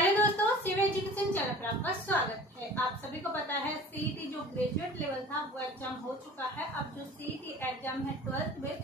Hello दोस्तों, सिव education channel पर आपका स्वागत है। आप सभी को पता है सीईटी जो ग्रेजुएट लेवल था वो एग्जाम हो चुका है। अब जो सीईटी एग्जाम है 12th में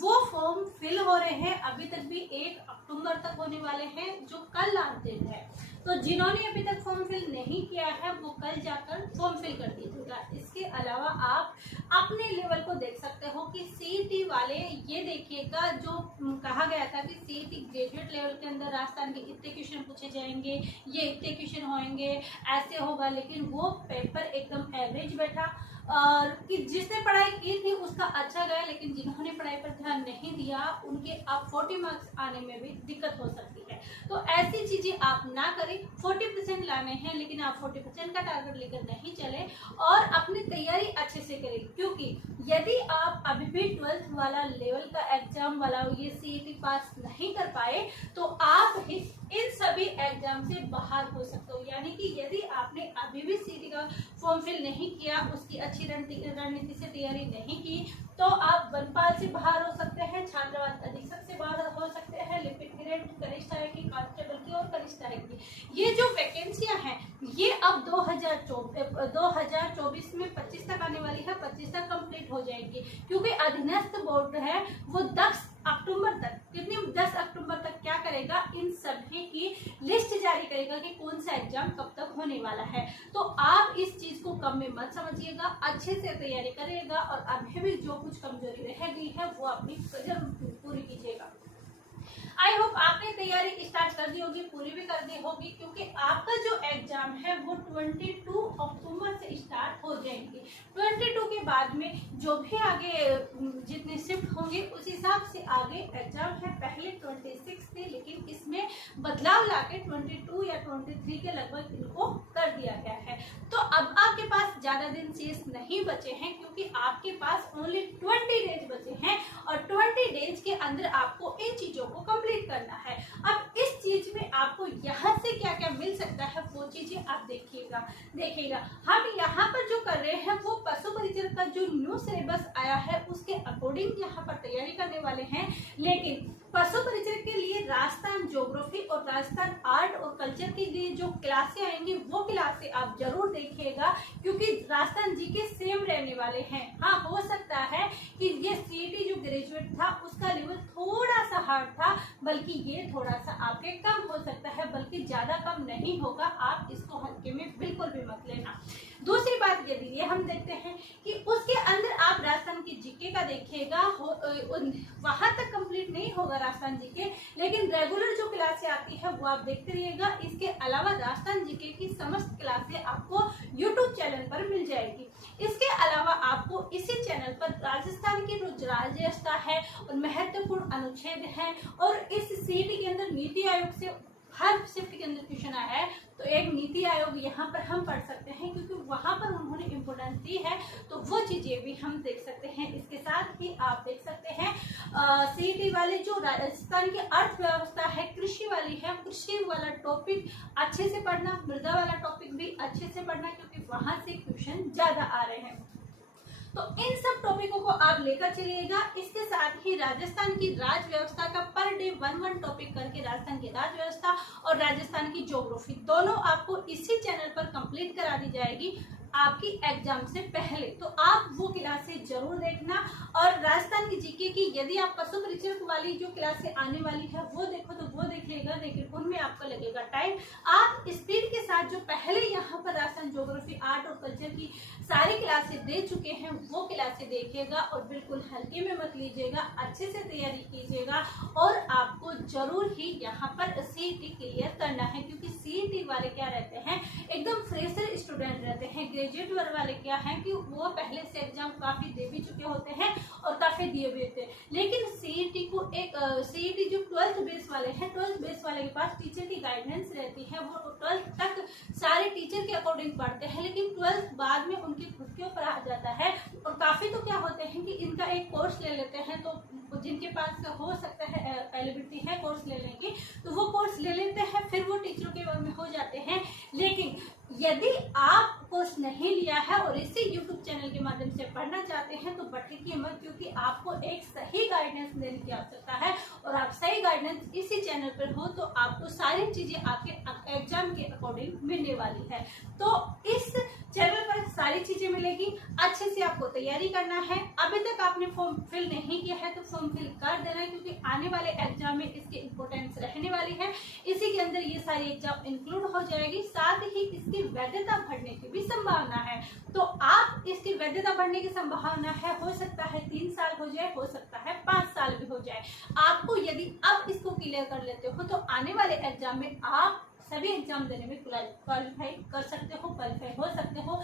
वो फॉर्म फिल हो रहे हैं। अभी तक भी 1 अक्टूबर तक होने वाले हैं, जो कल लास्ट डेट है। तो जिन्होंने अभी तक फॉर्म फिल नहीं किया है वो कल जाकर फॉर्म फिल कर दीजिएगा। इसके अलावा आप अपने लेवल को देख सकते हो कि सीईटी वाले ये देखिएगा, जो कहा गया था कि सीईटी ग्रेजुएट लेवल के अंदर राजस्थान के इतने क्वेश्चन पूछे जाएंगे, ये इतने क्वेश्चन होंगे, ऐसे होगा, लेकिन वो पेपर एकदम एवरेज बैठा। और कि जिसने पढ़ाई की थी उसका अच्छा गया, लेकिन जिन्होंने पढ़ाई पर ध्यान नहीं दिया उनके अब 40 मार्क्स आने में भी दिक्कत हो सकती है। तो ऐसी चीजें आप ना करें। 40% लाने हैं, लेकिन आप 40% का टारगेट लेकर नहीं चले और अपनी तैयारी अच्छे से करें। क्योंकि यदि आप अभी भी 12th वाला लेवल का एग्जाम वाला ये सीईटी पास नहीं कर पाए तो आप इन सभी एग्जाम से बाहर हो सकते हो। यानी कि यदि आपने अभी भी सीईटी का फॉर्म फिल नहीं किया, उसकी अच्छी रणनीति से तैयारी नहीं की, तो आप वनपाल से बाहर हो सकते हैं, छात्रावास अधीक्षक से बाहर हो सकते हैं, लिपिक ग्रेड कनिष्ठ आएगी, कांस्टेबल की और कनिष्ठ आएगी। ये जो वैकेंसियां हैं ये अब 2024 में 25 तक आने वाली है, 25 तक कंप्लीट हो जाएगी। क्योंकि अधीनस्थ बोर्ड है वो 10 अक्टूबर तक, कितनी 10 अक्टूबर तक क्या करेगा, इन सभी की लिस्ट जारी करेगा कि कौन सा एग्जाम कब तक होने वाला है। तो आप इस चीज को कम में मत समझिएगा, अच्छे से तैयारी करिएगा और अभी भी जो कुछ कमजोरी रह गई है वो अपनी जरूर पूरी कीजिएगा। आई होप आपने तैयारी स्टार्ट कर दी होगी, पूरी भी कर दी होगी, क्योंकि आपका जो एग्जाम है वो 22 अक्टूबर से स्टार्ट हो जाएंगे। 22 के बाद में जो भी आगे जितने शिफ्ट होंगे उस हिसाब से आगे एग्जाम है। पहले 26 थे, लेकिन इसमें बदलाव लाके 22 या 23 के लगभग इनको कर दिया गया है। तो अब आपके पास ज्यादा दिन शेष नहीं बचे हैं, क्योंकि आपके पास ओनली 20 डेज बचे हैं और 20 डेज के अंदर आपको इन चीजों को कंप्लीट करना है। अब इस चीज में आपको यहाँ से क्या क्या मिल सकता है वो चीजें आप देखिएगा। हम यहाँ पर जो कर रहे हैं वो पशु परिचर का जो न्यू सिलेबस आया है उसके अकॉर्डिंग यहाँ पर तैयारी करने वाले हैं। लेकिन पशु परिचय के लिए राजस्थान ज्योग्राफी और राजस्थान आर्ट और कल्चर के लिए जो क्लासें आएंगी वो क्लासें आप जरूर देखिएगा, क्योंकि राजस्थान जी के सेम रहने वाले हैं। हाँ, हो सकता है कि ये सीईटी जो ग्रेजुएट था उसका लेवल थोड़ा सा हार्ड था, बल्कि ये थोड़ा सा आपके कम हो सकता है, बल्कि ज्यादा कम नहीं होगा। आप इसको हल्के में बिल्कुल भी मत लेना। दूसरी बात यदि ये हम देखते हैं कि उसके अंदर आप राजस्थान की जीके का देखिएगा, वहां तक कंप्लीट नहीं होगा राजस्थान जीके, लेकिन रेगुलर जो क्लासें आती है वो आप देखते रहिएगा। इसके अलावा राजस्थान जीके की समस्त क्लासें आपको यूट्यूब चैनल पर मिल जाएगी। इसके अलावा आपको इसी चैनल पर राजस्थान की जो राज्य व्यवस्था है और महत्वपूर्ण अनुच्छेद है, और इस सीईटी के अंदर नीति आयोग से हर शिफ्ट के अंदर क्वेश्चन आया है, तो एक नीति आयोग यहाँ पर हम पढ़ सकते हैं, क्योंकि वहां पर उन्होंने इम्पोर्टेंस दी है, तो वो चीजें भी हम देख सकते हैं। इसके साथ ही आप देख सकते हैं सीईटी वाले जो राजस्थान की अर्थव्यवस्था है, कृषि वाली है, कृषि वाला टॉपिक अच्छे से पढ़ना, मृदा वाला टॉपिक भी अच्छे से पढ़ना, क्योंकि वहां से क्वेश्चन ज्यादा आ रहे हैं। तो इन सब टॉपिकों को आप लेकर चलिएगा। इसके साथ ही राजस्थान की राज्य व्यवस्था का पर डे 1 टॉपिक करके राजस्थान की राज्य व्यवस्था और राजस्थान की ज्योग्राफी दोनों आपको इसी चैनल पर कंप्लीट करा दी जाएगी आपकी एग्जाम से पहले। तो आप वो क्लासें जरूर देखना। और राजस्थान की जीके की यदि आप पशु परिचय वाली जो क्लासें आने वाली है वो देखो तो वो देख लेगा, लेकिन उनमें आपका लगेगा टाइम। आप स्पीड के साथ जो पहले यहाँ पर राजस्थान ज्योग्राफी आर्ट और कल्चर की सारी क्लासें दे चुके हैं वो क्लासें देखिएगा और बिल्कुल हल्के में मत लीजिएगा, अच्छे से तैयारी कीजिएगा। और आपको जरूर ही यहाँ पर सीईटी क्लियर करना है, क्योंकि सीईटी वाले क्या रहते हैं, एकदम फ्रेशर स्टूडेंट रहते हैं। ग्रेजुएट वाले क्या है कि वो पहले से एग्जाम काफी दे भी चुके होते हैं और काफी दिए भी होते हैं। लेकिन सीईटी को एक सीईटी जो 12th बेस वाले हैं, 12th बेस वाले के पास टीचर की गाइडेंस रहती है, वो 12th तक सारे टीचर के अकॉर्डिंग पढ़ते हैं, लेकिन 12th बाद में उनके खुद के ऊपर आ जाता है। और काफी तो क्या होते हैं कि इनका एक कोर्स ले लेते हैं, तो जिनके पास हो सकता है एलिजिबिलिटी है कोर्स ले लेंगे तो वो कोर्स ले लेते हैं, फिर वो टीचरों के वर्ग में हो जाते हैं। लेकिन यदि आप कोर्स नहीं लिया है और इसी YouTube चैनल के माध्यम से पढ़ना चाहते हैं तो भटकिए मत, क्योंकि आपको एक सही गाइडेंस देने की आवश्यकता है। और आप सही गाइडेंस इसी चैनल पर हो तो आपको सारी चीजें आपके एग्जाम अकॉर्डिंग मिलने वाली है। तो इस चैनल पर सारी चीजें मिलेगी। अच्छे से आपको तैयारी करना है। अभी तक आपने फॉर्म फिल नहीं किया है तो फॉर्म फिल कर देना है, क्योंकि आने वाले एग्जाम में इसकी इंपॉर्टेंस रहने वाली है। इसी के अंदर ये सारी एग्जाम इंक्लूड हो जाएगी। साथ ही इसकी वैधता बढ़ने की भी संभावना है। तो आप इसकी वैधता बढ़ने की संभावना है, हो सकता है 3 साल हो जाए, हो सकता है 5 साल भी हो जाए। आपको यदि अब इसको क्लियर कर लेते हो तो आने वाले एग्जाम में आप सभी एग्जाम देने में क्वालिफाई कर सकते हो, क्वालिफाई हो सकते हो,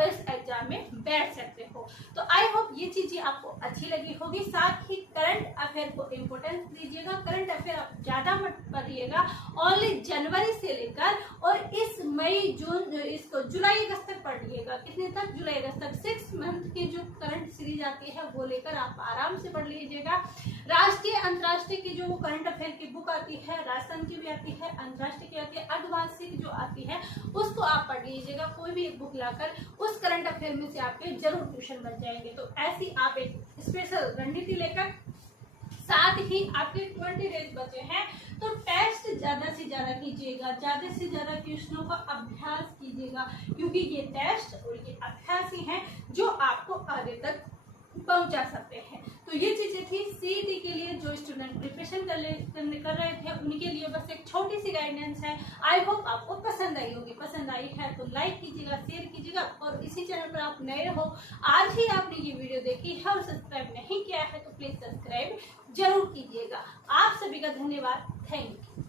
इस एग्जाम में बैठ सकते हो। तो आई होप ये चीजें आपको अच्छी लगी होगी। साथ ही करंट अफेयर को इम्पोर्टेंस दीजिएगा। करंट अफेयर आप ज्यादा मत पढ़िएगा, ओनली जनवरी से लेकर और इस मई जून इसको जुलाई अगस्त तक पढ़िएगा। कितने तक? जुलाई अगस्त तक। 6 मंथ की जो करंट सीरीज आती है वो लेकर आप आराम से पढ़ लीजिएगा। राष्ट्रीय अंतर्राष्ट्रीय की जो करंट अफेयर की बुक आती है, राजस्थान की भी आती है, अंतर्राष्ट्रीय की आती है, अर्धवार्षिक जो आती है उसको आप पढ़ लीजिएगा। कोई भी एक बुक लाकर उस करंट अफेयर में से आपके जरूर क्वेश्चन बन जाएंगे। तो ऐसी आप एक स्पेशल रणनीति लेकर, साथ ही आपके 20 डेज बचे हैं तो टेस्ट ज्यादा से ज्यादा कीजिएगा, ज्यादा से ज्यादा क्वेश्चनों का अभ्यास कीजिएगा, क्योंकि ये टेस्ट और ये अभ्यास ही हैं जो आपको आगे तक पहुंचा सकते हैं। तो ये चीजें थी सीईटी के लिए जो स्टूडेंट प्रिपरेशन कर रहे थे उनके लिए बस एक छोटी सी गाइडेंस है। आई होप आपको पसंद आई होगी। पसंद आई है तो लाइक कीजिएगा, शेयर कीजिएगा, और इसी चैनल पर आप नए हो, आज ही आपने ये वीडियो देखी है और सब्सक्राइब नहीं किया है तो प्लीज सब्सक्राइब जरूर कीजिएगा। आप सभी का धन्यवाद। Thank you.